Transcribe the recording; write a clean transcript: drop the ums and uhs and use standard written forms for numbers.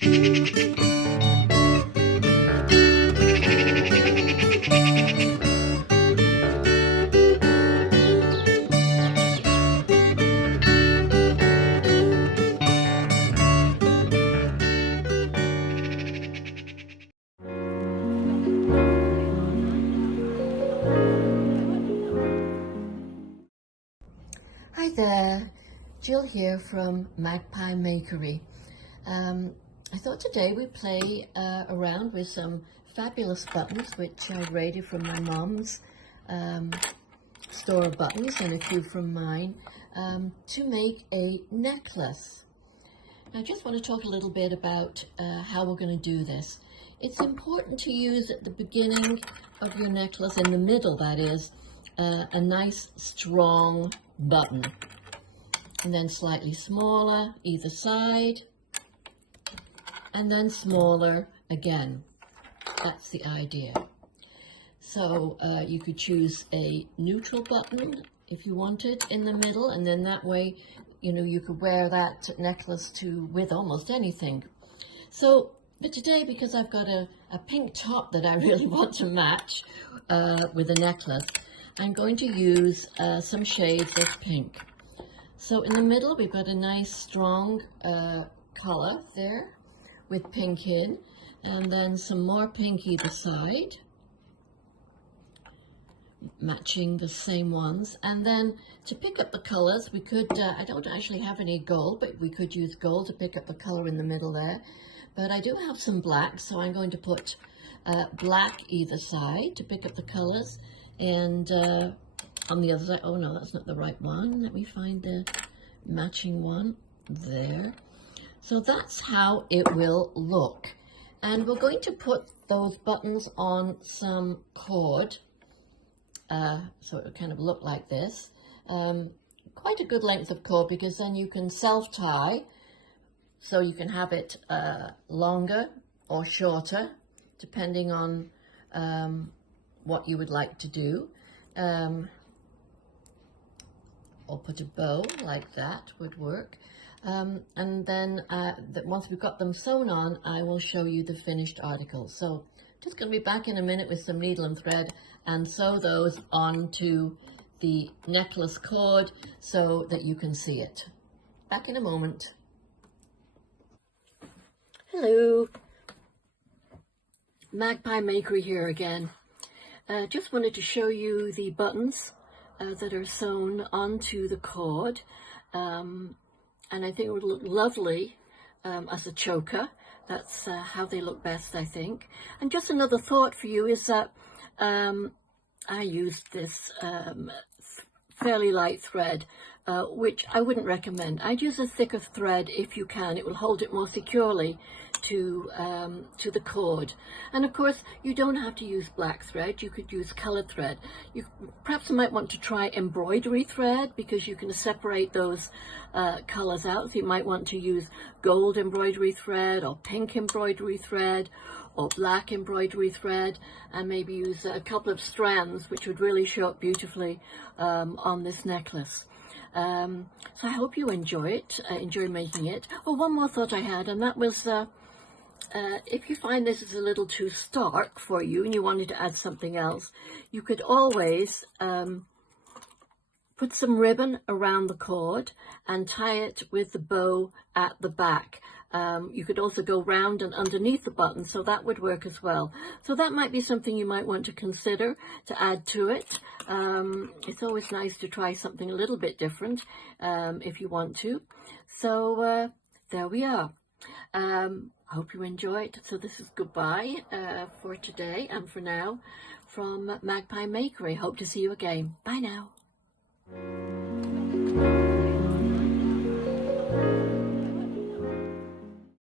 Hi there, Jill here from Magpie Makery. I thought today we'd play around with some fabulous buttons which I raided from my mom's store of buttons and a few from mine to make a necklace. Now I just want to talk a little bit about how we're going to do this. It's important to use at the beginning of your necklace, in the middle that is, a nice strong button, and then slightly smaller either side, and then smaller again. That's the idea. So you could choose a neutral button if you wanted in the middle, and then that way, you know, you could wear that necklace with almost anything. So, but today, because I've got a pink top that I really want to match with a necklace, I'm going to use some shades of pink. So in the middle, we've got a nice strong color there with pink in, and then some more pink either side, matching the same ones. And then to pick up the colors, we could, I don't actually have any gold, but we could use gold to pick up the color in the middle there. But I do have some black, so I'm going to put black either side to pick up the colors. And on the other side, oh no, that's not the right one. Let me find the matching one there. So that's how it will look. And we're going to put those buttons on some cord. So it will kind of look like this. Quite a good length of cord, because then you can self-tie. So you can have it longer or shorter, depending on what you would like to do, or put a bow like that would work. And then once we've got them sewn on, I will show you the finished article. So just going to be back in a minute with some needle and thread and sew those onto the necklace cord so that you can see it. Back in a moment. Hello, Magpie Makery here again. Just wanted to show you the buttons that are sewn onto the cord, and I think it would look lovely as a choker. That's how they look best, I think. And just another thought for you is that I used this fairly light thread, which I wouldn't recommend. I'd use a thicker thread if you can. It will hold it more securely to the cord. And of course, you don't have to use black thread. You could use colored thread. You perhaps might want to try embroidery thread, because you can separate those colors out. So you might want to use gold embroidery thread, or pink embroidery thread, or black embroidery thread, and maybe use a couple of strands, which would really show up beautifully on this necklace. So I hope you enjoy it, enjoy making it. Oh, one more thought I had, and that was if you find this is a little too stark for you and you wanted to add something else, you could always put some ribbon around the cord and tie it with the bow at the back. You could also go round and underneath the button, so that would work as well. So that might be something you might want to consider to add to it. It's always nice to try something a little bit different if you want to. So there we are. Hope you enjoyed. So this is goodbye for today and for now from Magpie Makery. Hope to see you again. Bye now.